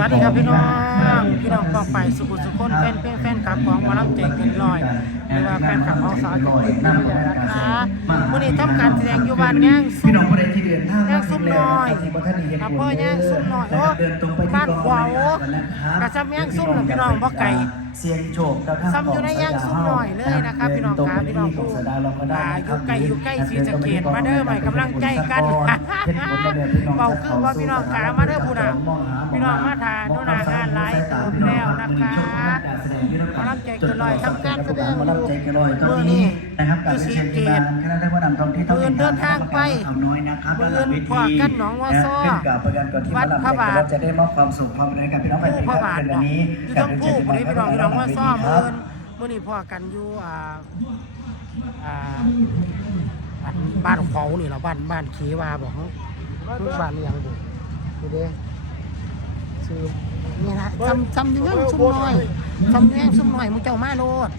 สวัสดีครับพี่น้อง พี่น้องต้องไปสุขุสุขคนแฟนเพลงแฟนคลับของหมอลำเจงเกินลอยหรือว่าแฟนคลับของสาวจงเกินลอยนะครับ นนี้ทำการแสดงอยู่บ้านแง่งซุ่พี่มน้องคนใดที่เดินทางแง่งซุ่มน้อยอำเภอแง่งซุ่มน้อยโอ้บ้านขวาวกระชับแง่งซุ่มนะพี่น้องบ่ไก่เสียงโชคกับซ้ำอยู่ในแง่งซุ่มน้อยเลยนะครับพี่น้องครับพี่น้องผู้อ่าอยู่ไกลอยู่ใกล้ศรีสะเกษมาเด้อใหม่กำลังใจกันเบาคือว่าพี่น้องขามาเด้อผู้น่ะพี่น้องมาทานโน่น มแล้วนะคะหมอลำใจเกินร้อยทำการแสดงหมอลำใจเกินร้อยตอนเมื่อนี้นี้นะครับการอยู่เชิญศรีทีมเกงาษนคณะรัฐบาลนำทองที่ต้องเดินเดินทางไปคำน้อยนะครับเดินด้านหลังเวทีพอกันหนองวัวซ้อขึ้นกับประกันก่อนที่วัดพระบาทเราจะได้มอบความสุขความในกับพี่น้องแฟนเพลงผู้พระบาทเป็นวันนี้อยู่ต้องผู้ผู้นี้พี่น้องพี่น้องว่าซ้อมเดินเมื่อนี้พ่อกันอยู่อ่าอ่าอันบ้านเขานี่เราบ้านบ้านเขวาบอกลูกบ้านนี่ยังบุดูเด้ ชื่อนี่นะจำจำยังไงซุ่มน้อยจำยังไงซุ่มน้อยมึงเจ้ามาโลด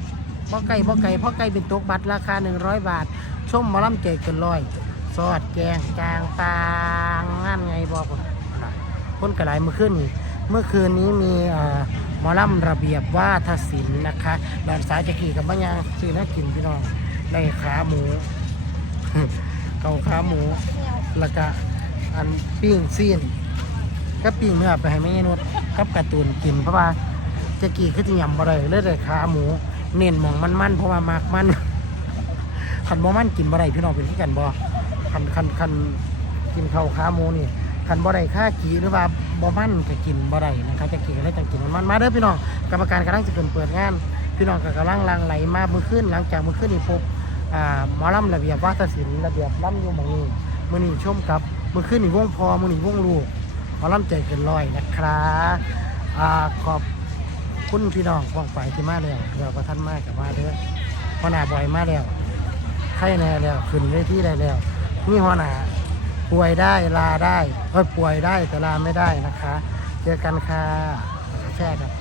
บ่ไก่บ่ไก่เพราะไก่เป็นตกบัตรราคา 100 บาทชมหมอลำเจเกินร้อยซอดแกงจางปางงานไงบอกคนน่ะคนกระไรเมื่อคืนนี้เมื่อคืนนี้มีเอ่อหมอลำระเบียบว่าทศิลป์นะคะดอนสายจะขี่กับมะยางซื้อน่ากินพี่น้องได้ขาหมูเกาขาหมูแล้วก็อันปิ้งซีน ก็ปิ้งเนื้อไปให้แม่นุชกับการ์ตูนกินเพราะว่าจะกี่คือจะยำอะไรเลยได้ขาหมู เน้นหมองมันๆเพราะว่ามากมันคันบ่มันกินบ่ได้พี่น้องเป็นที่กันบ่คันคันคันกินข้าวขาหมูนี่คันบ่ได้ค่ากี่หรือว่าบ่มันก็กินบ่ได้นะครับจะกินก็ได้จังกินมันมาเด้อพี่น้องกรรมการกำลังจะเปิดเปิดงาน พี่น้องก็กำลังลังไหลมาเมื่อคืนหลังจากเมื่อคืนนี่พบอ่าหมอลำระเบียบวัฒนศิลป์ระเบียบลำอยู่หมองนี้มื้อนี้ชมกับเมื่อคืนนี่วงพอมื้อนี้วงลูก หมอลำใจเกินร้อยนะครับขอบคุณพี่น้องฟองไปที่มาแล้วเดี๋ยวประท่านมากกับมาเด้อพ่อหน้าบ่อยมาแล้วไข้แน่แล้วขึ้นได้ที่ได้แล้วนี่หัวหน้าป่วยได้ลาได้ก็ป่วยได้แต่ลาไม่ได้นะคะ เจอกันค่ะแช่ครับ